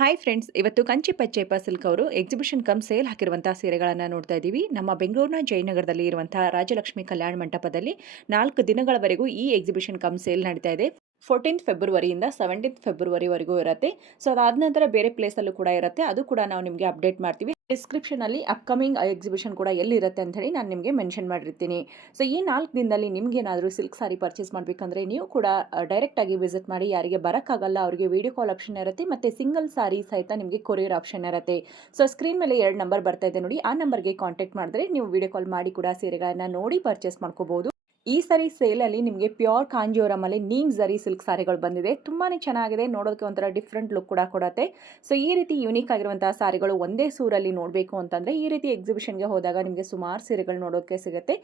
Hi friends, ಇವತ್ತು Kanchi ಪಚ್ಚೆಪ್ಪ silk ಅವರು exhibition come sale ಹಾಕಿರುವಂತಹ ಸೀರೆಗಳನ್ನು ನೋಡ್ತಾ ಇದ್ದೀವಿ. ನಮ್ಮ ಬೆಂಗಳೂರಿನ ಜಯನಗರದಲ್ಲಿ ಇರುವಂತಹ ರಾಜಲಕ್ಷ್ಮಿ ಕಲ್ಯಾಣ ಮಂಟಪದಲ್ಲಿ 4 ದಿನಗಳವರೆಗೂ ಈ ಎಕ್ಸಿಬಿಷನ್ ಕಮ್ ಸೇಲ್ ನಡೀತಾ ಇದೆ. 14th ಫೆಬ್ರವರಿಯಿಂದ 17th ಫೆಬ್ರವರಿವರೆಗೂ ಇರುತ್ತೆ. ಸೊ ಅದಾದ ನಂತರ ಬೇರೆ ಪ್ಲೇಸಲ್ಲೂ ಕೂಡ ಇರುತ್ತೆ. ಅದು ಕೂಡ ನಾವು ನಿಮಗೆ ಅಪ್ಡೇಟ್ ಮಾಡ್ತೀವಿ. ಡಿಸ್ಕ್ರಿಪ್ಷನಲ್ಲಿ ಅಪ್ಕಮಿಂಗ್ ಎಕ್ಸಿಬಿಷನ್ ಕೂಡ ಎಲ್ಲಿರುತ್ತೆ ಅಂತ ಹೇಳಿ ನಾನು ನಿಮಗೆ ಮೆನ್ಷನ್ ಮಾಡಿರ್ತೀನಿ. ಸೊ ಈ 4 ದಿನದಲ್ಲಿ ನಿಮಗೇನಾದರೂ ಸಿಲ್ಕ್ ಸಾರಿ ಪರ್ಚೇಸ್ ಮಾಡಬೇಕಂದ್ರೆ ನೀವು ಕೂಡ ಡೈರೆಕ್ಟಾಗಿ ವಿಸಿಟ್ ಮಾಡಿ. ಯಾರಿಗೆ ಬರೋಕ್ಕಾಗಲ್ಲ ಅವರಿಗೆ ವಿಡಿಯೋ ಕಾಲ್ ಆಪ್ಷನ್ ಇರುತ್ತೆ, ಮತ್ತು ಸಿಂಗಲ್ ಸಾರಿ ಸಹಿತ ನಿಮಗೆ ಕೊರಿಯರ್ ಆಪ್ಷನ್ ಇರುತ್ತೆ. ಸೊ ಸ್ಕ್ರೀನ್ ಮೇಲೆ 2 ನಂಬರ್ ಬರ್ತಾ ಇದೆ ನೋಡಿ, ಆ ನಂಬರ್ಗೆ ಕಾಂಟ್ಯಾಕ್ಟ್ ಮಾಡಿದ್ರೆ ನೀವು ವಿಡಿಯೋ ಕಾಲ್ ಮಾಡಿ ಕೂಡ ಸೀರೆಗಳನ್ನು ನೋಡಿ ಪರ್ಚೇಸ್ ಮಾಡ್ಕೋಬಹುದು. ಈ ಸಾರಿ ಸೇಲಲ್ಲಿ ನಿಮಗೆ ಪ್ಯೂರ್ ಕಾಂಜೀವರಮಲ್ಲಿ ನೀಮ್ ಝರಿ ಸಿಲ್ಕ್ ಸಾರಿಗಳು ಬಂದಿದೆ. ತುಂಬಾ ಚೆನ್ನಾಗಿದೆ, ನೋಡೋದಕ್ಕೆ ಒಂಥರ ಡಿಫ್ರೆಂಟ್ ಲುಕ್ ಕೂಡ ಕೊಡುತ್ತೆ. ಸೊ ಈ ರೀತಿ ಯೂನಿಕ್ ಆಗಿರುವಂತಹ ಸಾರಿಗಳು ಒಂದೇ ಸೂರಲ್ಲಿ ನೋಡಬೇಕು ಅಂತಂದರೆ ಈ ರೀತಿ ಎಕ್ಸಿಬಿಷನ್ಗೆ ಹೋದಾಗ ನಿಮಗೆ ಸುಮಾರು ಸೀರೆಗಳು ನೋಡೋದಕ್ಕೆ ಸಿಗುತ್ತೆ.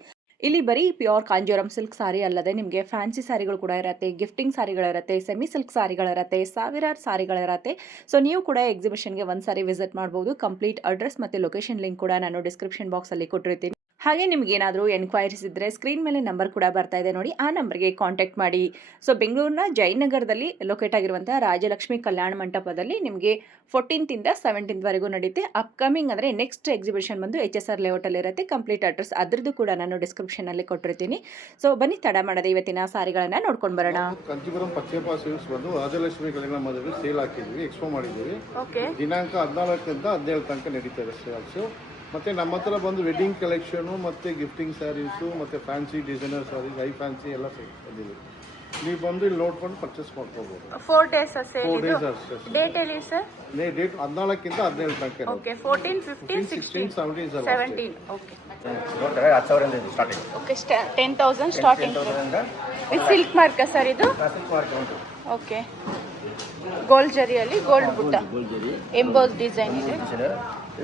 ಇಲ್ಲಿ ಬರೀ ಪ್ಯೂರ್ ಕಾಂಜೀವರಂ ಸಿಲ್ಕ್ ಸಾರಿ ಅಲ್ಲದೆ ನಿಮಗೆ ಫ್ಯಾನ್ಸಿ ಸಾರಿಗಳು ಕೂಡ ಇರುತ್ತೆ, ಗಿಫ್ಟಿಂಗ್ ಸಾರಿಗಳಿರುತ್ತೆ, ಸೆಮಿ ಸಿಲ್ಕ್ ಸಾರಿಗಳಿರುತ್ತೆ, ಸಾವಿರಾರು ಸಾರಿಗಳಿರುತ್ತೆ. ಸೊ ನೀವು ಕೂಡ ಎಕ್ಸಿಬಿಷನ್ಗೆ ಒಂದು ಸಾರಿ ವಿಸಿಟ್ ಮಾಡ್ಬೋದು. ಕಂಪ್ಲೀಟ್ ಅಡ್ರೆಸ್ ಮತ್ತು ಲೊಕೇಶನ್ ಲಿಂಕ್ ಕೂಡ ನಾನು ಡಿಸ್ಕ್ರಿಪ್ಷನ್ ಬಾಕ್ಸಲ್ಲಿ ಕೊಟ್ಟಿರ್ತೀನಿ. ಹಾಗೆ ನಿಮ್ಗೆ ಏನಾದರೂ ಎನ್ಕ್ವೈರೀಸ್ ಇದ್ದರೆ ಸ್ಕ್ರೀನ್ ಮೇಲೆ ನಂಬರ್ ಕೂಡ ಬರ್ತಾ ಇದೆ ನೋಡಿ, ಆ ನಂಬರ್ಗೆ ಕಾಂಟ್ಯಾಕ್ಟ್ ಮಾಡಿ. ಸೊ ಬೆಂಗಳೂರಿನ ಜಯನಗರದಲ್ಲಿ ಲೊಕೇಟ್ ಆಗಿರುವಂತಹ ರಾಜಲಕ್ಷ್ಮಿ ಕಲ್ಯಾಣ ಮಂಟಪದಲ್ಲಿ ನಿಮಗೆ 14th ಇಂದ 17th ವರೆಗೂ ನಡೆಯುತ್ತೆ. ಅಪ್ಕಮಿಂಗ್ ಅಂದರೆ ನೆಕ್ಸ್ಟ್ ಎಕ್ಸಿಬಿಷನ್ ಬಂದು HSR ಲೇಔಟಲ್ಲಿ ಇರುತ್ತೆ. ಕಂಪ್ಲೀಟ್ ಅಡ್ರೆಸ್ ಅದರದ್ದು ಕೂಡ ನಾನು ಡಿಸ್ಕ್ರಿಪ್ಷನಲ್ಲಿ ಕೊಟ್ಟಿರ್ತೀನಿ. ಸೊ ಬನ್ನಿ ತಡ ಮಾಡದೆ ಇವತ್ತಿನ ಸಾರಿಗಳನ್ನು ನೋಡ್ಕೊಂಡು ಬರೋಣ. ಕಾಂಚೀಪುರಂ ಪಚ್ಚೆಪ್ಪ ಸಿಲ್ಕ್ಸ್ ಬಂದು ರಾಜಲಕ್ಷ್ಮಿ ಕಲ್ಯಾಣ ಮಂಟಪದಲ್ಲಿ ಸೇಲ್ ಹಾಕಿದ್ವಿ, ಎಕ್ಸ್ಪೋ ಮಾಡಿದ್ದೀವಿ. ದಿನಾಂಕ 14ರಿಂದ 17 ತನಕ ನಡೀತಾರೆ ಸೇಲ್ಸು. ಮತ್ತು ನಮ್ಮ ಹತ್ರ ಬಂದು ವೆಡ್ಡಿಂಗ್ ಕಲೆಕ್ಷನು ಮತ್ತು ಗಿಫ್ಟಿಂಗ್ ಸ್ಯಾರೀಸು ಮತ್ತು fancy designer saris, high fancy ಎಲ್ಲ ಬಂದಿದೆ. ನೀವು ಬಂದು ಇಲ್ಲಿ ನೋಡ್ಕೊಂಡು ಪರ್ಚೇಸ್ ಮಾಡ್ಕೋಬಹುದು. 4 days ಅಷ್ಟೇ. ಡೇಟ್ ಎಲ್ಲಿ ಸರ್? ಡೇಟ್ 14ರಿಂದ 17 ತನಕ. ಓಕೆ, 14, 15, 16, 17. ಓಕೆ, ನೋಡ್ತಾರೆ 10,000 starting. Okay, 10,000 starting. With silk mark sir ಇದು? ಸಿಲ್ಕ್ ಮಾರ್ಕ್ ಉಂಟು. ಓಕೆ, ಗೋಲ್ಡ್ ಜರಿಯಲ್ಲಿ ಗೋಲ್ಡ್ ಬುಟ್ಟ, ಎಂಬೋಸ್ ಡಿಸೈನ್ ಇದೆ.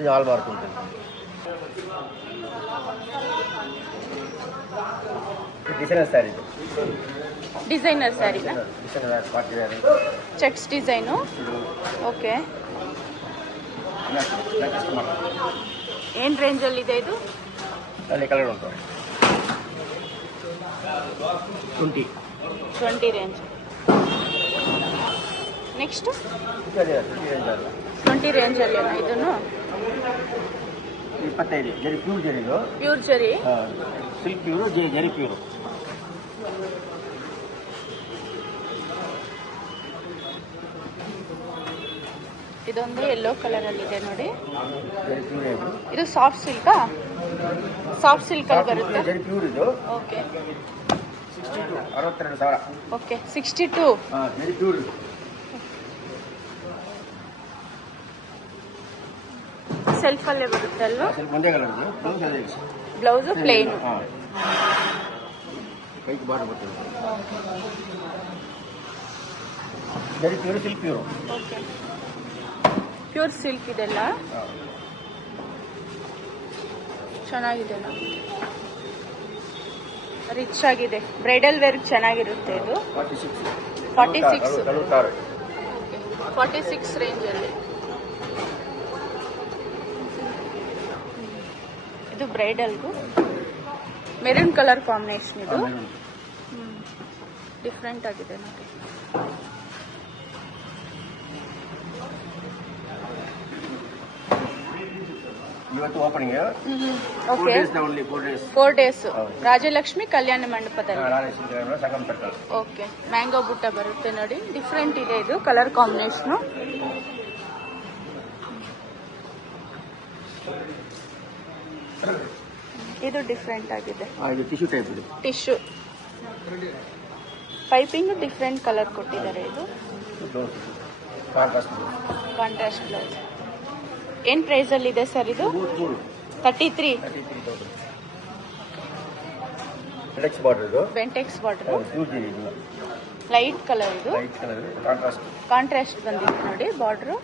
ಇದು ಆಲ್ ಮಾರ್ಕ್ ಉಂಟು. ಡಿಸೈನರ್ ಸ್ಯಾರಿ, ಡಿಸೈನರ್ ಸ್ಯಾರಿನ ಚೆಕ್ಸ್ ಡಿಸೈನು. ಓಕೆ, ಏನು ರೇಂಜಲ್ಲಿದೆ ಇದು? ಅಲ್ಲಿ ಕಲರ್ ಉಂಟು 20 ರೇಂಜ್. ನೆಕ್ಸ್ಟ್ 20 ರೇಂಜಲ್ಲಿ ಇದನ್ನು 25 ಜರಿ, ಪ್ಯೂರ್ ಜರಿ. ಪ್ಯೂರ್ ಜರಿ, ಸಿಲ್ಕ್ ಪ್ಯೂರು, ಜರಿ ಪ್ಯೂರು. ಇದೊಂದು ಯೆಲ್ಲೋ ಕಲರ್ ಅಲ್ಲಿ ಇದೆ ನೋಡಿ. ಜರಿ ಪ್ಯೂರ್ ಇದು ಸಾಫ್ಟ್ ಸಿಲ್ಕಾ? ಸಾಫ್ಟ್ ಸಿಲ್ಕ್ ಅಲ್ಲಿ ಬರುತ್ತೆ. ಜರಿ ಪ್ಯೂರ್ ಇದು. ಓಕೆ, 62,000. ಓಕೆ, 62. ಜರಿ ಪ್ಯೂರ್. ಸೆಲ್ಫ್ ಅಲ್ಲೇ ಬರುತ್ತೆ ಅಲ್ವಾ? ಒಂದೇ ಕಲರ್ ಇದೆ. Blouse plain. ಕೈಗೆ ಬಾರ್ಡರ್ ಬರ್ತದೆ. ಜರಿ pure, silk pure. Okay, pure silk ಇದೆಲ್ಲ ಚೆನ್ನಾಗಿದೆ, ರಿಚ್ ಆಗಿದೆ. ಬ್ರೈಡಲ್ ವೇರ್ ಚೆನ್ನಾಗಿರುತ್ತೆ ಇದು. 46 ರೇಂಜಲ್ಲಿ. ಇದು ಬ್ರೈಡಲ್ಗೂ ಮೆರೂನ್ ಕಲರ್ ಕಾಂಬಿನೇಷನ್. ಇದು ಡಿಫ್ರೆಂಟ್ ಆಗಿದೆ ನೋಡಿ. ಇವತ್ತು ಓಪನಿಂಗ್. ಓಕೆ, 4 days ರಾಜಲಕ್ಷ್ಮಿ ಕಲ್ಯಾಣ ಮಂಟಪದಲ್ಲಿ. ಓಕೆ, ಮ್ಯಾಂಗೋ ಬುಟ್ಟ ಬರುತ್ತೆ ನೋಡಿ, ಡಿಫ್ರೆಂಟ್ ಇದೆ ಇದು ಕಲರ್ ಕಾಂಬಿನೇಷನು. ಇದು ಡಿಫ್ರೆಂಟ್ ಆಗಿದೆ, ಟಿಶ್ಯೂ ಟೈಪ್ ಇದೆ. ಟಿಶ್ಯೂ ಪೈಪಿಂಗ್ ಡಿಫ್ರೆಂಟ್ ಕಲರ್ ಕೊಟ್ಟಿದ್ದಾರೆ. ಇದು ಕಾಂಟ್ರಾಸ್ಟ್ ಬ್ಲೌಸ್. ಏನು ಪ್ರೈಸಲ್ಲಿ ಇದೆ ಸರ್ ಇದು? 33. ವೆಂಟೆಕ್ಸ್ ಬಾರ್ಡರ್, ಲೈಟ್ ಕಲರ್. ಇದು ಕಾಂಟ್ರಾಸ್ಟ್ ಬಂದಿದೆ ನೋಡಿ border.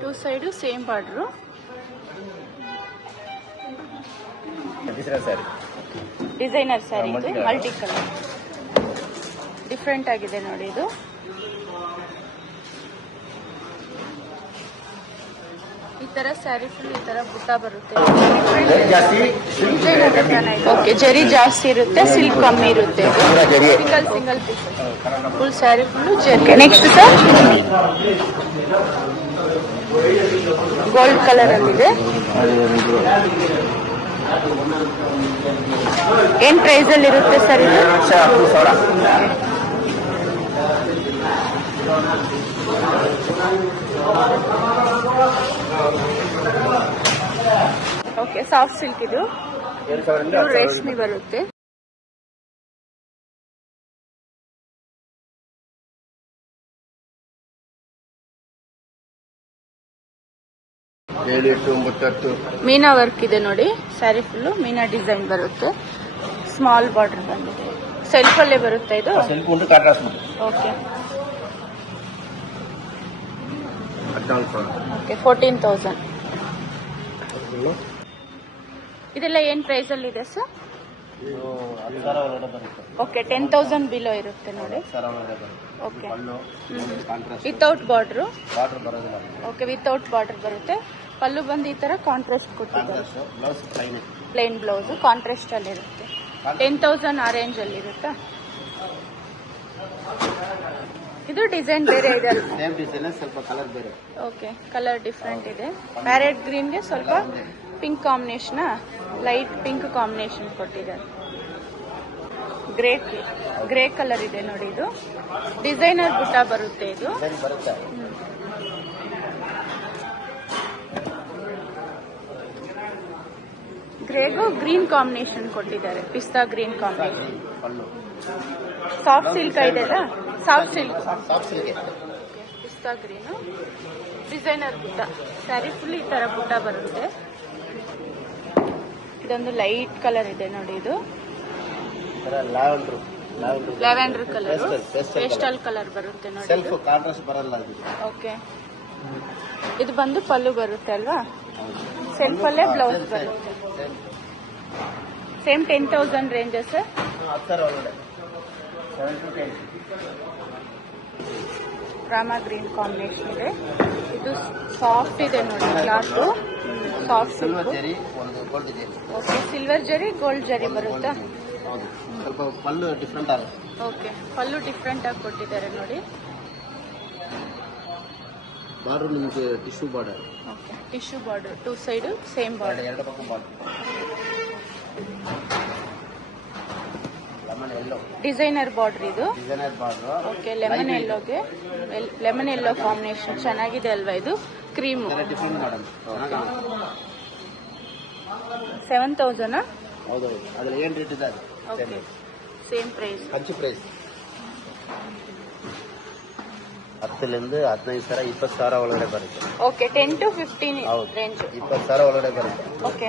Two side same border. Designer sari ಇದು, ಮಲ್ಟಿ ಕಲರ್, ಡಿಫ್ರೆಂಟ್ ಆಗಿದೆ ನೋಡಿ. ಇದು ಈ ತರ ಸ್ಯಾರಿ ಫುಲ್ ಈ ತರ ಬುಟ್ಟ ಬರುತ್ತೆ. ಓಕೆ, ಜರಿ ಜಾಸ್ತಿ ಇರುತ್ತೆ, ಸಿಲ್ಕ್ ಕಮ್ಮಿ ಇರುತ್ತೆ. Single piece full sari full zari. Next sir gold colour ಅಲ್ಲಿದೆ. ಏನ್ ಪ್ರೈಸ್ ಅಲ್ಲಿ ಇರುತ್ತೆ ಸರ್ ಇದು? ಓಕೆ, ಸಾಫ್ಟ್ ಸಿಲ್ಕ್ ಇದು ರೇಷ್ಮೆ ಬರುತ್ತೆ. ಮೀನಾ ವರ್ಕ್ ಇದೆ ನೋಡಿ, ಸ್ಯಾರಿ ಫುಲ್ ಮೀನಾ ಡಿಸೈನ್ ಬರುತ್ತೆ. ಸ್ಮಾಲ್ ಬಾರ್ಡರ್ ಬಂದಿದೆ. ಸೆಲ್ಫ್ ಅಲ್ಲೇ ಬರುತ್ತೆ ಇದು. ಓಕೆ, 14,000. ಇದೆಲ್ಲ ಏನ್ ಪ್ರೈಸ್ ಅಲ್ಲಿ ಇದೆ ಸರ್? ಓಕೆ, 10,000 ಬಿಲೋ ಇರುತ್ತೆ ನೋಡಿ. Okay, without border. Okay, without border ಬರುತ್ತೆ. ಪಲ್ಲು ಬಂದು ಈ ತರ ಕಾಂಟ್ರಾಸ್ಟ್ ಕೊಟ್ಟಿದ್ದಾರೆ. ಪ್ಲೇನ್ ಬ್ಲೌಸ್ ಕಾಂಟ್ರಾಸ್ಟ್ ಅಲ್ಲಿ ಇರುತ್ತೆ. 10,000 ಆ ರೇಂಜ್ ಅಲ್ಲಿ ಇರುತ್ತಾ? ಇದು ಡಿಸೈನ್ ಬೇರೆ ಇದೆ. ಸ್ವಲ್ಪ ಕಲರ್ ಬೇರೆ. ಓಕೆ, ಕಲರ್ ಡಿಫ್ರೆಂಟ್ ಇದೆ. ಪ್ಯಾರೆಟ್ ಗ್ರೀನ್ಗೆ ಸ್ವಲ್ಪ pink combination, light pink combination ಕೊಟ್ಟಿದ್ದಾರೆ. ಗ್ರೇ ಕಲರ್ ಇದೆ ನೋಡಿ. ಇದು ಡಿಸೈನರ್ ಬುಟ್ಟ ಬರುತ್ತೆ. ಇದು ಗ್ರೇಗೂ ಗ್ರೀನ್ ಕಾಂಬಿನೇಷನ್ ಕೊಟ್ಟಿದ್ದಾರೆ. ಪಿಸ್ತಾ ಗ್ರೀನ್ ಕಾಂಬಿನೇಷನ್. ಸಾಫ್ಟ್ ಸಿಲ್ಕ್ ಇದೆಲ್ಲ. ಸಾಫ್ಟ್ ಸಿಲ್ಕ್ ಪಿಸ್ತಾ ಗ್ರೀನ್ ಡಿಸೈನರ್ ಬುಟ್ಟ. ಸ್ಯಾರಿ ಫುಲ್ ಈ ತರ ಬುಟ್ಟ ಬರುತ್ತೆ. ಇದೊಂದು ಲೈಟ್ ಕಲರ್ ಇದೆ ನೋಡಿ. ಇದು ಲ್ಯಾವೆಂಡರ್ ಕಲರ್, ಪೇಸ್ಟಲ್ ಕಲರ್ ಬರುತ್ತೆ ನೋಡಿ. ಓಕೆ, ಇದು ಬಂದು ಪಲ್ಲು ಬರುತ್ತೆ ಅಲ್ವಾ? ಸೆಲ್ಫ್ ಅಲ್ಲೇ ಬ್ಲೌಸ್ ಬರುತ್ತೆ. Same 10,000 ranges. ರಾಮಾ ಗ್ರೀನ್ ಕಾಂಬಿನೇಷನ್ ಇದೆ. ಇದು ಸಾಫ್ಟ್ ಇದೆ ನೋಡಿ cloth. Soft silk. Okay, silver ಜರಿ ಗೋಲ್ಡ್ ಜರಿ ಬರುತ್ತಾ? ಸ್ವಲ್ಪ ಪಲ್ಲು ಡಿಫ್ರೆಂಟ್ ಆಗುತ್ತೆ. ಓಕೆ, ಪಲ್ಲು ಡಿಫ್ರೆಂಟ್ ಆಗಿ ಕೊಟ್ಟಿದ್ದಾರೆ ನೋಡಿ. ಬಾರ್ಡರ್ ನಿಮಗೆ tissue border. Okay, tissue border, 2 side same border. ಎರಡು ಪಕ್ಕ border. Lemon yellow designer border ಇದು. Designer border. Okay, lemon yellow combination ಚೆನ್ನಾಗಿದೆ ಅಲ್ವಾ? ಇದು ಕ್ರೀಮ್. ಡಿಫ್ರೆಂಟ್ ಮಾಡಲ್. 7,000. ಹೌದು, ಅದ್ರಲ್ಲಿ ಏನ್ ರೇಟ್ ಇದೆ? Okay, same price. ಹಂಚು ಪ್ರೈಸ್ 10,000 15,000 20,000 ಒಳಗಡೆ ಬರುತ್ತೆ. Okay, 10 to 15 range. 20,000 ಒಳಗಡೆ ಬರುತ್ತೆ. ಓಕೆ,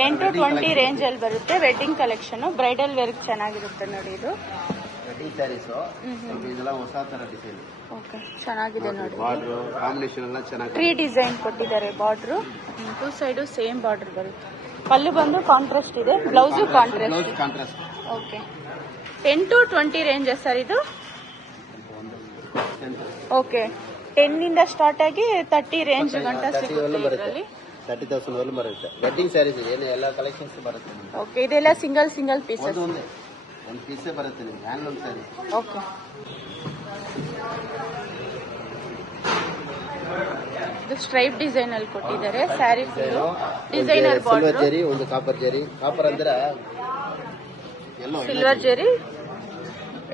10 to 20 ರೇಂಜ್ ಅಲ್ಲಿ ಬರುತ್ತೆ. ವೆಡ್ಡಿಂಗ್ ಕಲೆಕ್ಷನ್, ಬ್ರೈಡಲ್ ವೇರ್ ಚೆನ್ನಾಗಿರುತ್ತೆ ನೋಡಿ. ಇದು ವೆಡ್ಡಿಂಗ್ ಸ್ಯಾರೀಸ್. ಇದೆಲ್ಲ ಹೊಸ ತರ ಡಿಸೈನ್. ಓಕೆ, ಚೆನ್ನಾಗಿದೆ ನೋಡಿ. ಬಾರ್ಡರ್ ಕಾಂಬಿನೇಷನ್ ಎಲ್ಲ ಚೆನ್ನಾಗಿ. 3 ಡಿಸೈನ್ ಕೊಟ್ಟಿದ್ದಾರೆ. ಬಾರ್ಡರ್ 2 ಸೈಡ್ ಸೇಮ್ ಬಾರ್ಡರ್ ಬರುತ್ತೆ. ಪಲ್ಲು ಬಂದು ಕಾಂಟ್ರಾಸ್ಟ್ ಇದೆ, blouse contrast. Okay, 10 to 20 range sir ಇದು. ಓಕೆ, 10 ಇಂದ ಸ್ಟಾರ್ಟ್ ಆಗಿ 30 ರೇಂಜ್ ಗಂಟ ಸಿಗುತ್ತೆ ಇದರಲ್ಲಿ. 30,000 ವರೆಗೂ ಬರುತ್ತೆ. ವೆಡ್ಡಿಂಗ್ ಸ್ಯಾರೀಸ್ ಏನು ಎಲ್ಲ ಕಲೆಕ್ಷನ್ಸ್ ಬರುತ್ತೆ. ಓಕೆ, ಇದೆಲ್ಲ ಸಿಂಗಲ್ ಪೀಸಸ್. ಒಂದು ಪೀಸೇ ಬರುತ್ತೆ ನಿಮ್ಗೆ ಹ್ಯಾಂಡ್ಲೂಮ್ ಸ್ಯಾರಿ. ಓಕೆ, ಇದು ಸ್ಟ್ರೈಪ್ ಡಿಸೈನ್ ಅಲ್ಲಿ ಕೊಟ್ಟಿದ್ದಾರೆ. Sari full designer border. Silver ಜರಿ, ಒಂದು ಕಾಪರ್ ಜರಿ. ಕಾಪರ್ ಅಂದ್ರೆ ಸಿಲ್ವರ್ ಜರಿ,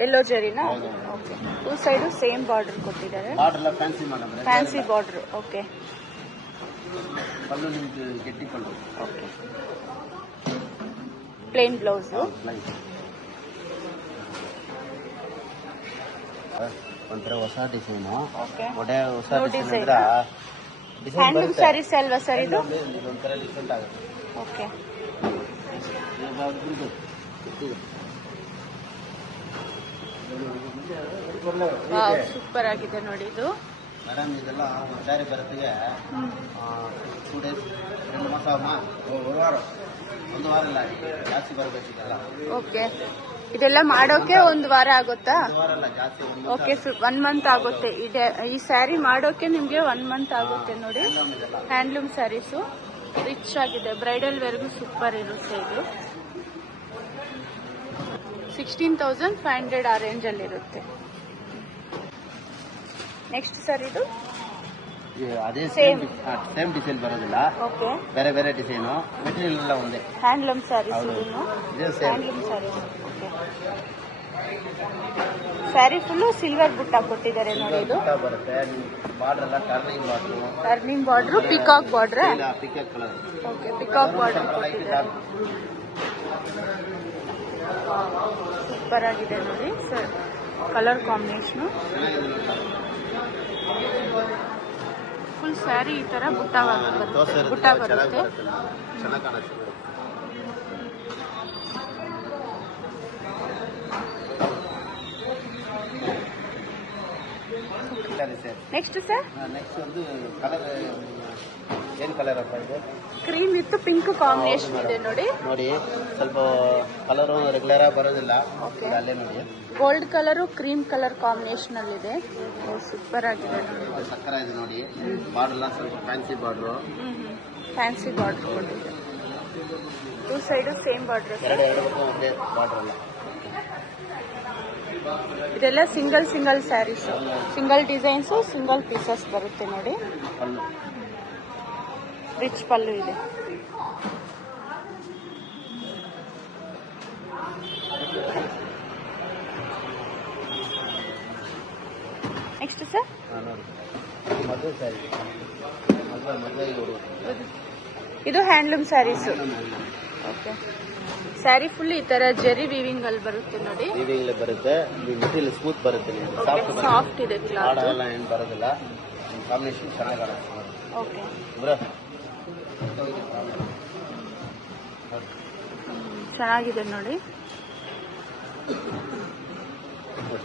ಯೆಲ್ಲೋ ಜರಿನಾ? ಓಕೆ, 2 ಸೈಡ್ ಸೇಮ್ ಬಾರ್ಡರ್ ಕೊಟ್ಟಿದ್ದಾರೆ. ಬಾರ್ಡರ್ ಫ್ಯಾನ್ಸಿ ಮಾಡಿದ್ರೆ ಫ್ಯಾನ್ಸಿ ಬಾರ್ಡರ್. ಓಕೆ, ಪಲ್ಲು ನಿಮ್ಗೆ ಗೆಟ್ಟಿ ಪಲ್ಲು. Okay, plain blouse. ಒಂಥರ ಹೊಸ ಡಿಸೈನ್. ಓಕೆ, ಹೊಸ ಡಿಸೈನ್ ಅಂದ್ರೆ ಹ್ಯಾಂಡ್ಲೂಮ್ ಸ್ಯಾರೀಸ್ ಅಲ್ವಾ ಸರ್ ಇದು? ಒಂಥರ ಡಿಫ್ರೆಂಟ್ ಆಗುತ್ತೆ. ಓಕೆ, ಸೂಪರ್ ಆಗಿದೆ ನೋಡಿ ಇದು. ಮೇಡಮ್ ಇದೆಲ್ಲ ಸ್ಯಾರಿ ಬರುತ್ತೆ 2 ಡೇಸ್ 2 ಮಾಸ ಒಂದು ವಾರ ಇಲ್ಲ ಜಾಸ್ತಿ ಬರಬೇಕಿದೆಲ್ಲ. ಓಕೆ, ಇದೆಲ್ಲ ಮಾಡೋಕೆ ಒಂದು ವಾರ ಆಗುತ್ತಾ? ವಾರಲ್ಲ ಜಾಸ್ತಿ ಓಕೆ, 1 ಮಂತ್ ಆಗುತ್ತೆ. ಈ ಸ್ಯಾರಿ ಮಾಡೋಕೆ ನಿಮ್ಗೆ 1 ಮಂತ್ ಆಗುತ್ತೆ ನೋಡಿ. ಹ್ಯಾಂಡ್ಲೂಮ್ ಸ್ಯಾರೀಸು ರಿಚ್ ಆಗಿದೆ, ಬ್ರೈಡಲ್ ವೇರ್ಗೂ ಸೂಪರ್ ಇರುತ್ತೆ. ಇದು 16,500 ಆ ರೇಂಜ್ ಅಲ್ಲಿ ಇರುತ್ತೆ. ನೆಕ್ಸ್ಟ್ ಸರ್ ಇದು ಅದೇ ಸೇಮ್ ಡಿಸೈನ್ ಬರೋದಿಲ್ಲ, ಓಕೆ, ಬೇರೆ ಬೇರೆ ಡಿಸೈನು, ಮೆಟೀರಿಯಲ್ ಎಲ್ಲ ಒಂದೇ. ಹ್ಯಾಂಡ್ಲೂಮ್ ಸ್ಯಾರೀಸ್ ಇದನ್ನು ಇದೇ same handloom saris. Okay, sari full silver ಬುಟ್ಟ ಕೊಟ್ಟಿದ್ದಾರೆ ನೋಡಿ. ಇದು ಬರುತ್ತೆ. ಬಾರ್ಡರ್ ಎಲ್ಲ turning border, peacock border. Peacock colour. Okay, peacock border ಕೊಟ್ಟಿದ್ದಾರೆ. ಸೂಪರ್ ಆಗಿದೆ ನೋಡಿ sir, colour combination. Full sari ಈ ತರ ಬುಟ್ಟ ಬರುತ್ತೆ. ಚೆನ್ನಾಗಿ ಕಾಣುತ್ತೆ. ನೆಕ್ಸ್ಟ್ ಸರ್, ನೆಕ್ಸ್ಟ್ ಒಂದು ಕಲರ್ ಏನ್ ಕಲರ್ ಅಪ್ಪ ಇದು? ಕ್ರೀಮ್ ವಿತ್ ಪಿಂಕ್ ಕಾಂಬಿನೇಷನ್ ಇದೆ ನೋಡಿ. ನೋಡಿ ಸ್ವಲ್ಪ ಕಲರ್ ರೆಗ್ಯುಲರ್ ಆಗಿ ಬರೋದಿಲ್ಲ, ಅಲ್ಲೇ ನೋಡಿ. Gold colour cream colour combination ಅಲ್ಲಿ ಇದೆ. ಸೂಪರ್ ಆಗಿದೆ ನೋಡಿ. ಸಕ್ಕರ ಇದೆ ನೋಡಿ. ಬಾರ್ಡರ್ ಎಲ್ಲ ಸ್ವಲ್ಪ ಫ್ಯಾನ್ಸಿ ಬಾರ್ಡ್ರು, ಫ್ಯಾನ್ಸಿ ಬಾರ್ಡರ್ ಕೊಟ್ಟಿದೆ. 2 ಸೈಡು ಸೇಮ್ ಬಾರ್ಡರ್. ಎರಡು ಒಂದೇ ಬಾರ್ಡರ್ ಅಲ್ಲ. ಇದೆಲ್ಲ single saris, single designs, single pieces ಬರುತ್ತೆ ನೋಡಿ. ರಿಚ್ ಪಲ್ಲು ಇದೆ. ನೆಕ್ಸ್ಟ್ ಸರ್, ಮದುವೆ ಸ್ಯಾರಿ, ಇದು handloom saris. Okay, sari full ಈ ತರ ಜೆರಿ ವೀವಿಂಗ್ ಅಲ್ಲಿ ಬರುತ್ತೆ ನೋಡಿ. ವೀವಿಂಗ್ ಬರುತ್ತೆ, ಮೆಟೀರಿಯಲ್ ಸ್ಮೂತ್ ಬರುತ್ತೆ, ಸಾಫ್ಟ್ ಇದೆ ಕ್ಲಾತ್. ಎಲ್ಲ ಏನು ಬರೋದಿಲ್ಲ, ಕಾಂಬಿನೇಷನ್ ಚೆನ್ನಾಗಿ ಕಾಣುತ್ತೆ. ಓಕೆ, ಚೆನ್ನಾಗಿದೆ ನೋಡಿ.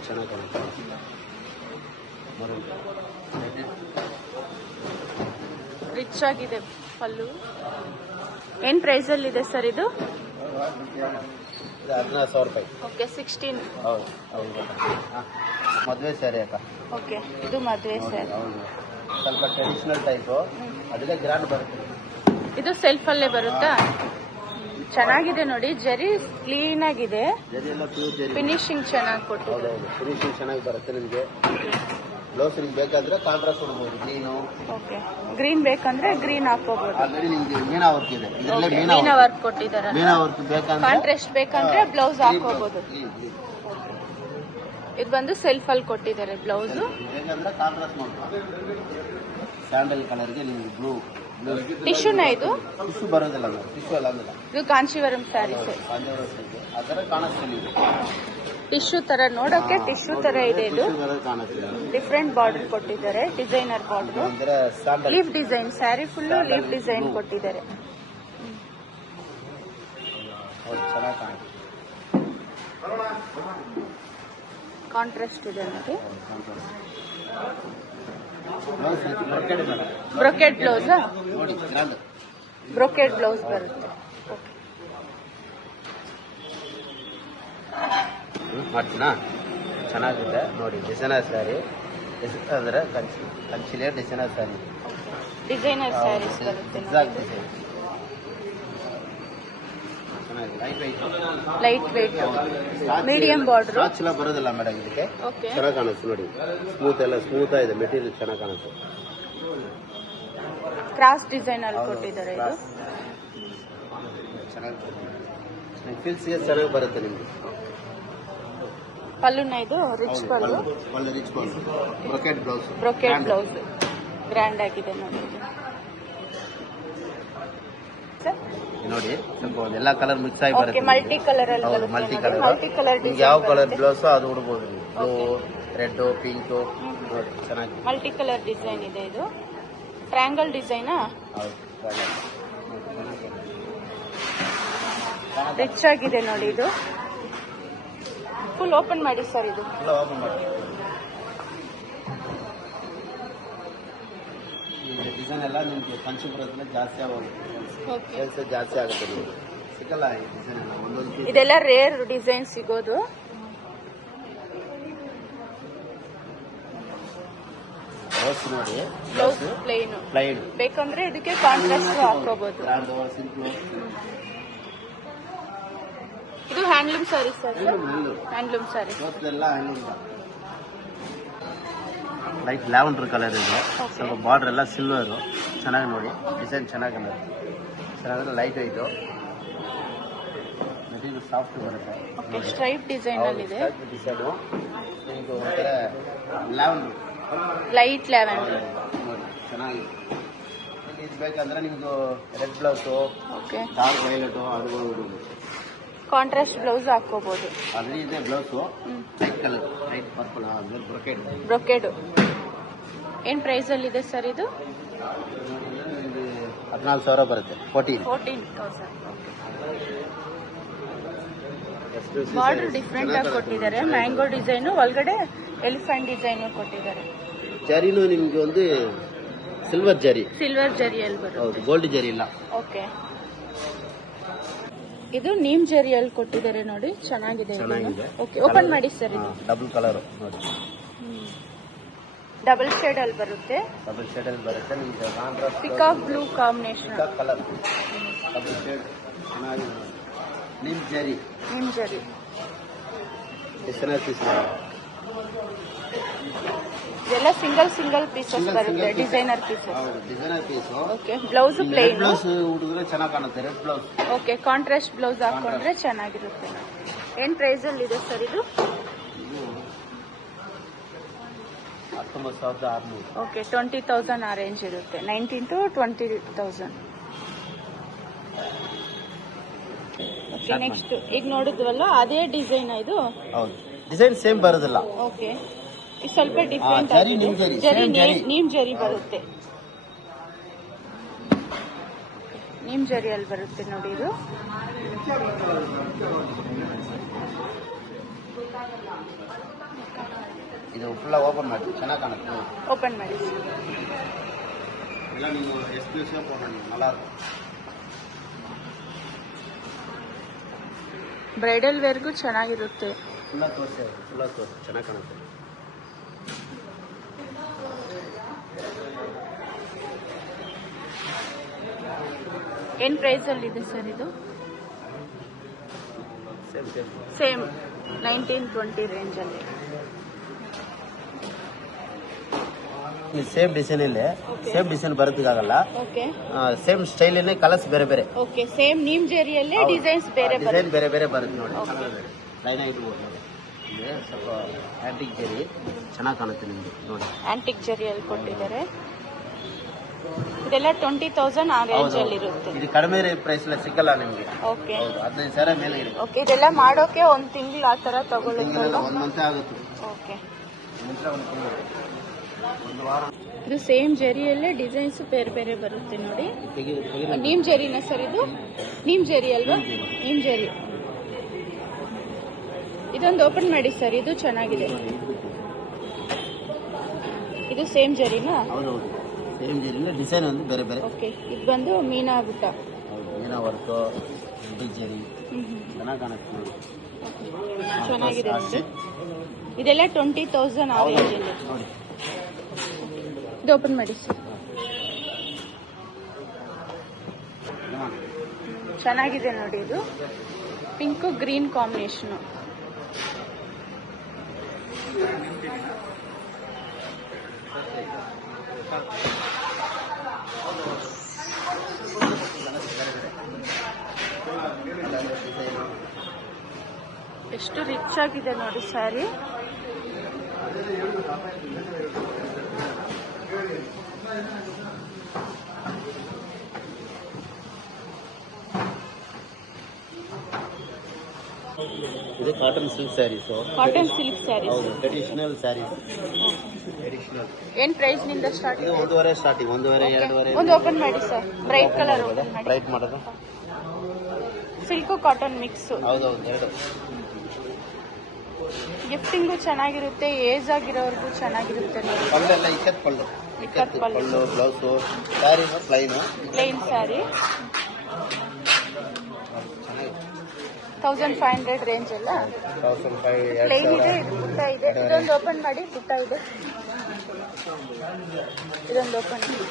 ಚೆನ್ನಾಗಿ ಕಾಣುತ್ತೆ. ರಿಚ್ ಆಗಿದೆ ಪಲ್ಲು. ಏನ್ ಪ್ರೈಸ್ ಅಲ್ಲಿ ಇದೆ ಸರ್ ಇದು? 16,000 ರೂಪಾಯಿ. ಓಕೆ, 16. ಹೌದು ಹೌದು. ಮದುವೆ ಸ್ಯಾರಿ ಅಕ್ಕ. ಓಕೆ, ಇದು ಮದುವೆ ಸ್ಯಾರಿ. ಹೌದು, ಸ್ವಲ್ಪ ಟ್ರೆಡಿಷನಲ್ ಟೈಪು, ಅದಕ್ಕೆ ಗ್ರ್ಯಾಂಡ್ ಬರುತ್ತೆ. ಇದು ಸೆಲ್ಫ್ ಅಲ್ಲೇ ಬರುತ್ತಾ? ಚೆನ್ನಾಗಿದೆ ನೋಡಿ, ಜರಿ ಕ್ಲೀನ್ ಆಗಿದೆ, ಫಿನಿಶಿಂಗ್ ಚೆನ್ನಾಗಿ ಕೊಟ್ಟಿದೆ. ಫಿನಿಶಿಂಗ್ ಚೆನ್ನಾಗಿ ಬರುತ್ತೆ ನಿಮಗೆ. ಬ್ಲೌಸ್ ನಿಮ್ಗೆ ಬೇಕಾದ್ರೆ ಕಾಂಟ್ರಾಸ್ಟ್ ಕೊಡ್ಬೋದು, ಗ್ರೀನು. ಓಕೆ, ಗ್ರೀನ್ ಬೇಕಂದ್ರೆ ಗ್ರೀನ್ ಹಾಕೋಬಹುದು. ಆಲ್ರೆಡಿ ನಿಮ್ಗೆ ಮೀನಾ ವರ್ಕ್ ಇದೆ, ಇದರಲ್ಲೇ ಮೀನಾ ವರ್ಕ್ ಕೊಟ್ಟಿದ್ದಾರೆ. ಮೀನಾ ವರ್ಕ್ ಬೇಕಂದ್ರೆ ಕಾಂಟ್ರಾಸ್ಟ್ ಬೇಕಂದ್ರೆ ಬ್ಲೌಸ್ ಹಾಕೋಬಹುದು. ಇದು ಬಂದು ಸೆಲ್ಫ್ ಅಲ್ಲಿ ಕೊಟ್ಟಿದ್ದಾರೆ ಬ್ಲೌಸ್. ಬೇಕಂದ್ರೆ ಕಾಂಟ್ರಾಸ್ಟ್ ಮಾಡ್ಬೋದು. ಸ್ಯಾಂಡಲ್ ಕಲರ್ಗೆ ನಿಮ್ಗೆ ಬ್ಲೂ ಟಿಶ್ಯೂನ ಇದು? ಟಿಶ್ಯೂ ಬರೋದಿಲ್ಲ, ಟಿಶ್ಯೂ ಅಲ್ಲ ಅಂದ್ರೆ ಇದು ಕಾಂಚೀವರಂ ಸ್ಯಾರೀಸ್. ಆ ಥರ ಕಾಣಿಸ್ತೀನಿ. ಟಿಶ್ಯೂ ತರ ನೋಡೋಕೆ ಟಿಶ್ಯೂ ತರ ಇದೆ. ಇದು ಡಿಫ್ರೆಂಟ್ ಬಾರ್ಡರ್ ಕೊಟ್ಟಿದ್ದಾರೆ, designer border, leaf design. Sari full leaf design ಕೊಟ್ಟಿದ್ದಾರೆ. ಕಾಂಟ್ರಾಸ್ಟ್ ಇದೆ ನೋಡಿ. ಬ್ರೊಕೆಟ್ ಬ್ಲೌಸ್, ಬ್ರೊಕೆಟ್ ಬ್ಲೌಸ್ ಬರುತ್ತೆ. ಮಾಡ್ತೀನಾ? ಚೆನ್ನಾಗಿದೆ ನೋಡಿ. ಡಿಸೈನರ್ ಸ್ಯಾರಿ ಅಂದ್ರೆ ಕಂಚಿಲೆ ಡಿಸೈನರ್ ಸ್ಯಾರಿ, ಡಿಸೈನರ್ ಸ್ಯಾರೀಸ್ ಬರುತ್ತೆ. Light weight, medium border. ಚಲೋ ಬರೋದಿಲ್ಲ ಮೇಡಮ್ ಇದಕ್ಕೆ. ಚೆನ್ನಾಗಿ ಕಾಣುತ್ತೆ ನೋಡಿ, ಸ್ಮೂತ್ ಎಲ್ಲ ಸ್ಮೂತ್ ಆಗಿದೆ, ಮೆಟೀರಿಯಲ್ ಚೆನ್ನಾಗಿ ಕಾಣುತ್ತೆ. ಕ್ರಾಸ್ ಡಿಸೈನ್ ಅಲ್ಲಿ ಕೊಟ್ಟಿದ್ದಾರೆ. ಇದು ಚೆನ್ನಾಗಿ ಫಿಲ್ಸ್ಗೆ ಚೆನ್ನಾಗಿ ಬರುತ್ತೆ ನಿಮ್ಗೆ. ಪಲ್ಲುನ ಇದು ರಿಚ್ ಪಲ್ಲು, ಒಳ್ಳೆ ರಿಚ್ ಪಲ್ಲು. Brocade blouse, brocade blouse grand ಆಗಿದೆ ನೋಡಿ. ನೋಡಿ ಸ್ವಲ್ಪ ಎಲ್ಲ ಕಲರ್ ಮಿಕ್ಸ್ ಆಗಿ ಬರುತ್ತೆ. ಮಲ್ಟಿ ಕಲರ್ ಅಲ್ಲಿ ಬರುತ್ತೆ. Multi colour, multi colour design. ಯಾವ ಕಲರ್ ಬ್ಲೌಸ್ ಅದು ಉಡ್ಬೋದು. ಬ್ಲೂ, ರೆಡ್, ಪಿಂಕ್ ನೋಡಿ ಚೆನ್ನಾಗಿ. ಮಲ್ಟಿ ಕಲರ್ ಡಿಸೈನ್ ಇದೆ. ಇದು ಟ್ರಯಾಂಗಲ್ ಡಿಸೈನಾ? ರಿಚ್ ಆಗಿದೆ ನೋಡಿ. ಇದು ಫುಲ್ ಓಪನ್ ಮಾಡಿ ಸರ್. ಇದು ಓಪನ್ ಮಾಡಿ. ಡಿಸೈನ್ ಎಲ್ಲ ನಿಮಗೆ ಕಂಚಿಪುರದಲ್ಲಿ ಜಾಸ್ತಿ ಆಗುತ್ತೆ, ಕೆಲಸ ಜಾಸ್ತಿ ಆಗುತ್ತೆ ನಿಮಗೆ. ಸಿಗಲ್ಲ ಈ ಡಿಸೈನ್ ಎಲ್ಲ ಒಂದೊಂದು ಪೀಸ್ ಇದೆಲ್ಲ ರೇರ್ ಡಿಸೈನ್ ಸಿಗೋದು. ಬ್ಲೌಸ್ ನೋಡಿ, ಬ್ಲೌಸ್ ಪ್ಲೇನ್ ಪ್ಲೈನ್ ಬೇಕಂದ್ರೆ ಇದಕ್ಕೆ ಕಾಂಟ್ರಾಸ್ಟ್ ಹಾಕೋಬಹುದು. ಸಿಂಪಲ್ ಇದು handloom saris sir. Handloom saris ಎಲ್ಲ ಲೈಟ್ ಲ್ಯಾವೆಂಡರ್ ಕಲರ್ ಇದೆ. ಸ್ವಲ್ಪ ಬಾರ್ಡರ್ ಎಲ್ಲ ಸಿಲ್ವರು, ಚೆನ್ನಾಗಿ ನೋಡಿ, ಡಿಸೈನ್ ಚೆನ್ನಾಗಿದೆ, ಚೆನ್ನಾಗಿದೆ, ಲೈಟ್ ಐಟು, ಮೆಟೀರಿಯಲ್ ಸಾಫ್ಟ್ ಬರುತ್ತೆ. ಸ್ಟ್ರೈಪ್ ಡಿಸೈನ್ ಅಲ್ಲಿ ಇದೆ. ಡಿಸೈನು ಇದು ಒಂಥರ ಲ್ಯಾವೆಂಡರ್, ಲೈಟ್ ಲ್ಯಾವೆಂಡರ್ ನೋಡಿ ಚೆನ್ನಾಗಿದೆ. ಇದು ಬೇಕಂದ್ರೆ ನಿಮ್ದು ರೆಡ್ ಬ್ಲೌಸು, ಓಕೆ, ಡಾರ್ಕ್ ವೈಲೆಟು ಅದು ಕಾಂಟ್ರಾಸ್ಟ್ ಬ್ಲೌಸ್ ಹಾಕೋಬಹುದು. ಆಲ್ರೆಡಿ ಇದೆ blouse, light colour, light purple, ಆದ್ಮೇಲೆ ಬ್ರೊಕೆಟ್. ಬ್ರೊಕೆಡ್ ಏನ್ ಪ್ರೈಸ್ ಅಲ್ಲಿ ಇದೆ ಸರ್ ಇದು? 14,000 ಬರುತ್ತೆ. 14,000. ಬಾರ್ಡರ್ ಡಿಫ್ರೆಂಟ್ ಆಗಿ ಕೊಟ್ಟಿದ್ದಾರೆ. ಮ್ಯಾಂಗೋ ಡಿಸೈನ್ ಒಳಗಡೆ ಎಲಿಫೆಂಟ್ ಡಿಸೈನ್ ಕೊಟ್ಟಿದ್ದಾರೆ. ಜರಿನು ನಿಮ್ಗೆ ಒಂದು ಸಿಲ್ವರ್ ಜರಿ, ಸಿಲ್ವರ್ ಜರಿಯಲ್ಲಿ ಬರುತ್ತೆ. ಹೌದು, ಗೋಲ್ಡ್ ಜರಿ ಇಲ್ಲ. ಓಕೆ, ಇದು ನೀಮ್ ಜರಿಯಲ್ಲಿ ಕೊಟ್ಟಿದ್ದಾರೆ ನೋಡಿ, ಚೆನ್ನಾಗಿದೆ. ಓಕೆ, ಓಪನ್ ಮಾಡಿ ಸರ್. ಇದು ಡಬಲ್ ಕಲರ್ ನೋಡಿ, ಡಬಲ್ ಶೇಡ್ ಅಲ್ಲಿ ಬರುತ್ತೆ. ಡಬಲ್ ಶೇಡ್ ಅಲ್ಲಿ ಬರುತ್ತೆ. ನಿಮ್ಗೆ contrast peacock blue combination colour, double shade ಚೆನ್ನಾಗಿದೆ. ನಿಮ್ ಜರಿ, ನೀಮ್ ಜರಿ ಚೆನ್ನಾಗಿ ಪೀಸ್ ಇದೆಲ್ಲ ಸಿಂಗಲ್ ಪೀಸಸ್ ಬರುತ್ತೆ, ಡಿಸೈನರ್ ಪೀಸಸ್. ಹೌದು, designer piece. Okay, blouse plain. Blouse ಹುಡುಗರೆ ಚೆನ್ನಾಗಿ ಕಾಣುತ್ತೆ, red blouse. Okay, contrast blouse ಹಾಕೊಂಡ್ರೆ ಚೆನ್ನಾಗಿರುತ್ತೆ. ಏನ್ ಪ್ರೈಸ್ ಅಲ್ಲಿ ಇದೆ ಸರ್ ಇದು? 19,600. ಓಕೆ, 20,000 ಆ ರೇಂಜ್ ಇರುತ್ತೆ. 19 to 20,000. ಓಕೆ, ನೆಕ್ಸ್ಟ್ ಈಗ ನೋಡಿದ್ವಲ್ಲ ಅದೇ ಡಿಸೈನ್ ಇದು. ಹೌದು, ಡಿಸೈನ್ ಸೇಮ್ ಬರೋದಿಲ್ಲ. ಓಕೆ, ಇದು ಸ್ವಲ್ಪ ಡಿಫ್ರೆಂಟ್ ಜರಿ ಆಗಿದೆ. ನೀಮ್ ಜರಿ, ಜರಿ same ಜರಿ. ನೀಮ್ ಜರಿ ಬರುತ್ತೆ. ನೀಮ್ ಜರಿಯಲ್ಲಿ ಬರುತ್ತೆ ನೋಡಿ ಇದು. ಇದು ಫುಲ್ಲ ಓಪನ್ ಮಾಡಿ ಚೆನ್ನಾಗಿ ಕಾಣುತ್ತೆ. ಓಪನ್ ಮಾಡಿ. ಎಲ್ಲ ನೀವು ಎಕ್ಸ್ಕ್ಲೂಸಿವ್ போடுறீங்க, நல்லா இருக்கும். ಬ್ರೈಡಲ್ ವೇರ್ಗೂ ಚೆನ್ನಾಗಿರುತ್ತೆ. ಫುಲ್ಲ ತೋರಿಸಿ, ಚೆನ್ನಾಗಿ ಕಾಣುತ್ತೆ. ಏನ್ ಪ್ರೈಸ್ ಅಲ್ಲಿ ಇದೆ ಸರ್ ಇದು? ಸೇಮ್ ಸೇಮ್ 19-20 ರೇಂಜ್ ಅಲ್ಲಿ. ಸೇಮ್ ಡಿಸೈನ್ ಇಲ್ಲೇ, ಸೇಮ್ ಡಿಸೈನ್ ಬರೋದಕ್ಕಾಗಲ್ಲ. ಓಕೆ, ಸೇಮ್ ಸ್ಟೈಲ್ ಏನೇ, ಕಲರ್ಸ್ ಬೇರೆ ಬೇರೆ. ಓಕೆ, ಸೇಮ್ ನೀಮ್ ಜರಿಯಲ್ಲೇ ಡಿಸೈನ್ಸ್ ಬೇರೆ ಡಿಸೈನ್ ಬರುತ್ತೆ. ಬೇರೆ ಬೇರೆ ಬರುತ್ತೆ ನೋಡಿ, ಲೈನ್ ಆಗಿ ಇಟ್ಬೋದು ನೋಡಿ. ಇದೆ ಸ್ವಲ್ಪ ಆಂಟಿಕ್ ಜರಿ, ಚೆನ್ನಾಗಿ ಕಾಣುತ್ತೆ ನಿಮ್ಗೆ ನೋಡಿ. ಆಂಟಿಕ್ ಜರಿಯಲ್ಲಿ ಕೊಟ್ಟಿದ್ದಾರೆ. ಇದೆಲ್ಲ 20,000 ಆ ರೇಂಜ್ ಅಲ್ಲಿ ಇರುತ್ತೆ. ಇದು ಕಡಿಮೆ ಪ್ರೈಸ್ ಎಲ್ಲ ಸಿಗಲ್ಲ ನಿಮ್ಗೆ. ಓಕೆ, 15,000 ಮೇಲೆ ಇರುತ್ತೆ. ಓಕೆ, ಇದೆಲ್ಲ ಮಾಡೋಕೆ ಒಂದ್ ತಿಂಗಳು ಆ ತರ ತಗೊಳ್ಳುತ್ತಲ್ಲ. 1 ಮಂತ್ ಆಗುತ್ತೆ. ಓಕೆ, ಒಂದು ವಾರ. ಇದು ಸೇಮ್ ಜರಿಯಲ್ಲೇ ಡಿಸೈನ್ಸ್ ಬೇರೆ ಬೇರೆ ಬರುತ್ತೆ ನೋಡಿ. ನೀಮ್ ಜರಿನ ಸರ್ ಇದು? ನೀಮ್ ಜರಿ ಅಲ್ವಾ? ನೀಮ್ ಜರಿ. ಇದೊಂದು ಓಪನ್ ಮಾಡಿ ಸರ್, ಇದು ಚೆನ್ನಾಗಿದೆ. ಇದು ಸೇಮ್ ಜರಿನಾ? ಹೌದೌದು, ಸೇಮ್ ಜರಿನ ಡಿಸೈನ್ ಒಂದು ಬೇರೆ ಬೇರೆ. ಓಕೆ, ಇದು ಬಂದು ಮೀನಾ ಬುಟ್ಟ. ಹೌದು, ಮೀನಾ ವರ್ಕು, ಆಂಟಿಕ್ ಜರಿ, ಚೆನ್ನಾಗಿ ಕಾಣುತ್ತೆ ನೋಡಿ. ಚೆನ್ನಾಗಿದೆ ನೋಡಿ. ಇದೆಲ್ಲ 20,000 ಆ ರೇಂಜ್ ಅಲ್ಲಿ ನೋಡಿ. ಇದು ಓಪನ್ ಮಾಡಿ ಸರ್. ಚೆನ್ನಾಗಿದೆ ನೋಡಿ. ಇದು ಪಿಂಕ್ ಗ್ರೀನ್ ಕಾಂಬಿನೇಷನ್. ಎಷ್ಟು ರಿಚ್ ಆಗಿದೆ ನೋಡಿ ಸ್ಯಾರಿ. ಇದು cotton silk saris. Cotton silk saris. ಹೌದು, ಟ್ರೆಡಿಷನಲ್ ಸ್ಯಾರೀಸ್. ಟ್ರೆಡಿಷನಲ್ ಏನ್ ಪ್ರೈಸ್ ನಿಂದ ಸ್ಟಾರ್ಟ್? ಇದು 1.5 ಸ್ಟಾರ್ಟಿಂಗ್, 1.5, 2.5. ಒಂದು ಓಪನ್ ಮಾಡಿ ಸರ್. ಬ್ರೈಟ್ ಕಲರ್ ಓಪನ್ ಮಾಡಿ. ಬ್ರೈಟ್ ಮಾಡೋದು. Silk cotton mix. ಹೌದೌದು, ಎರಡು. ಗಿಫ್ಟಿಂಗು ಚೆನ್ನಾಗಿರುತ್ತೆ, ಏಜ್ ಆಗಿರೋರ್ಗೂ ಚೆನ್ನಾಗಿರುತ್ತೆ ನೋಡಿ. ಪಲ್ಲೆಲ್ಲ ikat pallu, ikat pallu, blouse, sari plain. Plain sari. 1500 range ಅಲ್ಲ. 1500 ಪ್ಲೇನ್ ಇದೆ, ಇದು ಪುಟ್ಟ ಇದೆ. ಇದೊಂದು ಓಪನ್ ಮಾಡಿ, ಪುಟ್ಟ ಇದೆ. ಇದೊಂದು ಓಪನ್ ಮಾಡಿ.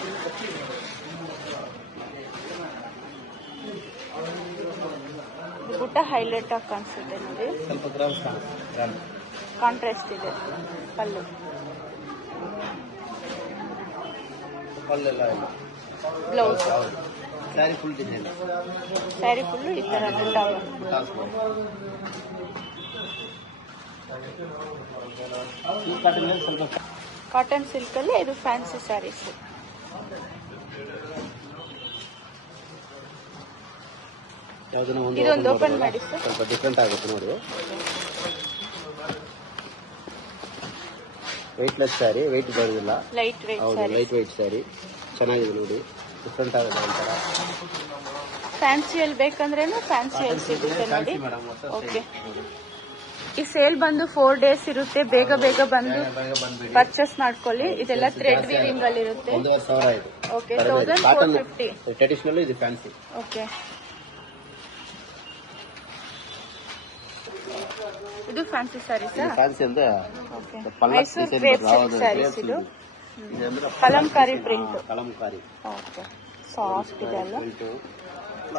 ಪುಟ್ಟ ಹೈಲೈಟ್ ಆಗಿ ಕಾಣಿಸುತ್ತೆ ನೋಡಿ. ಸ್ವಲ್ಪ ಗ್ರಾಮ್ಸ್ ಕಾಂಟ್ರಾಸ್ಟ್ ಇದೆ ಪಲ್ಲು. ಪಲ್ಲೆಲ್ಲ ಇಲ್ಲ. Blouse sari full design. Sari full ಈ ಥರ ಪುಟ್ಟ. ಈ ಕಾಟನ್ ಸ್ವಲ್ಪ ಕಾಟನ್ ಸಿಲ್ಕಲ್ಲಿ ಇದು ಫ್ಯಾನ್ಸಿ ಸ್ಯಾರೀಸ್. ಯಾವುದನ್ನ ಇದೊಂದು ಓಪನ್ ಮಾಡಿ ಸರ್. ಸ್ವಲ್ಪ ಡಿಫ್ರೆಂಟ್ ಆಗುತ್ತೆ ನೋಡಿ. ವೆಯ್ಟ್ಲೆಸ್ ಸ್ಯಾರಿ, ವೆಯ್ಟ್ ಬರೋದಿಲ್ಲ. ಲೈಟ್ ವೇಟ್ ಹೌದು, ಸ್ಯಾರಿ. ಲೈಟ್ ವೆಯ್ಟ್ ಸ್ಯಾರಿ ಚೆನ್ನಾಗಿದೆ ನೋಡಿ. ಡಿಫ್ರೆಂಟ್ ಆಗುತ್ತೆ ಒಂಥರ. ಫ್ಯಾನ್ಸಿಯಲ್ಲಿ ಬೇಕಂದ್ರೇನು ಫ್ಯಾನ್ಸಿಯಲ್ಲಿ ಸಿಗುತ್ತೆ ನೋಡಿ. Madam okay. ಈ ಸೇಲ್ ಬಂದು 4 days ಇರುತ್ತೆ. ಬೇಗ ಬೇಗ ಬಂದು ಬಂದ್ಬಿಡಿ. ಪರ್ಚೇಸ್ ಮಾಡ್ಕೊಳ್ಳಿ. ಇದೆಲ್ಲ ಥ್ರೆಡ್ ವೀವಿಂಗ್ ಅಲ್ಲಿ ಇರುತ್ತೆ. 1500 ಇದು. ಓಕೆ, 1450. ಟ್ರೆಡಿಷನಲ್, ಇದು ಫ್ಯಾನ್ಸಿ. ಓಕೆ, ಇದು ಫ್ಯಾನ್ಸಿ ಸ್ಯಾರೀಸ್. ಫ್ಯಾನ್ಸಿ ಅಂದ್ರೆ ಓಕೆ, ಪಲ್ಲ ಮೈಸೂರು ಡಿಸೈನ್ ಕ್ರೇಪ್ ಬರುತ್ತೆ. ಸ್ಯಾರೀಸ್ ಇದು. ಇದು ಅಂದ್ರೆ Kalamkari print. Kalamkari okay, soft ಇದೆ ಅಲ್ಲ. ಪ್ರಿಂಟ್.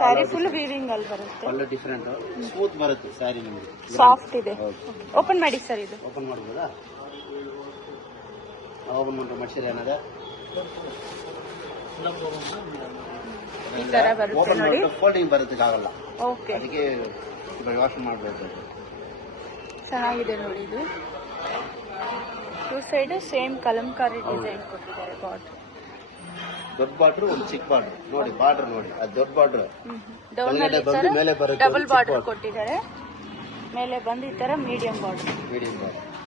ಸ್ಯಾರಿ ಫುಲ್ ವೀವಿಂಗ್ ಅಲ್ಲಿ ಬರುತ್ತೆ. ಪಲ್ಲ ಡಿಫ್ರೆಂಟ್, ಸ್ಮೂತ್ ಬರುತ್ತೆ ಸ್ಯಾರಿ ನಿಮಗೆ. ಸಾಫ್ಟ್ ಇದೆ. ಹೌದು. ಓಪನ್ ಮಾಡಿ ಸರ್. ಇದು ಓಪನ್ ಮಾಡ್ಬೋದಾ? ಓಪನ್ ಮಾಡ್ರೆ ಮನುಷ್ಯರು ಏನಾದ ಈ ತರ ಬರುತ್ತೆ ಓಪನ್ ನೋಡಿ. ಮಾಡಿದ್ರೆ ಫೋಲ್ಡಿಂಗ್ ಬರುತ್ತೆ, ಆಗಲ್ಲ. ಓಕೆ, ಅದಕ್ಕೆ ವಾಶ್ ಮಾಡಬೇಕು. ಚೆನ್ನಾಗಿದೆ ನೋಡಿ. ಇದು 2 ಸೈಡ್ ಸೇಮ್ ಕಲಂಕಾರಿ ಡಿಸೈನ್ ಕೊಟ್ಟಿದ್ದಾರೆ. ಬಾರ್ಡರ್ ದೊಡ್ಡ ಬಾರ್ಡರ್, ಒಂದು ಚಿಕ್ಕ ಬಾರ್ಡರ್ ನೋಡಿ. ಬಾರ್ಡರ್ ನೋಡಿ, ಅದು ದೊಡ್ಡ ಬಾರ್ಡರ್. ಡೌನಲ್ಲಿ ಬಂದು ಮೇಲೆ ಬರುತ್ತೆ. ಡಬಲ್ ಬಾರ್ಡರ್ ಕೊಟ್ಟಿದ್ದಾರೆ. ಮೇಲೆ ಬಂದು ಈ ತರ ಮೀಡಿಯಂ ಬಾರ್ಡರ್. Medium border.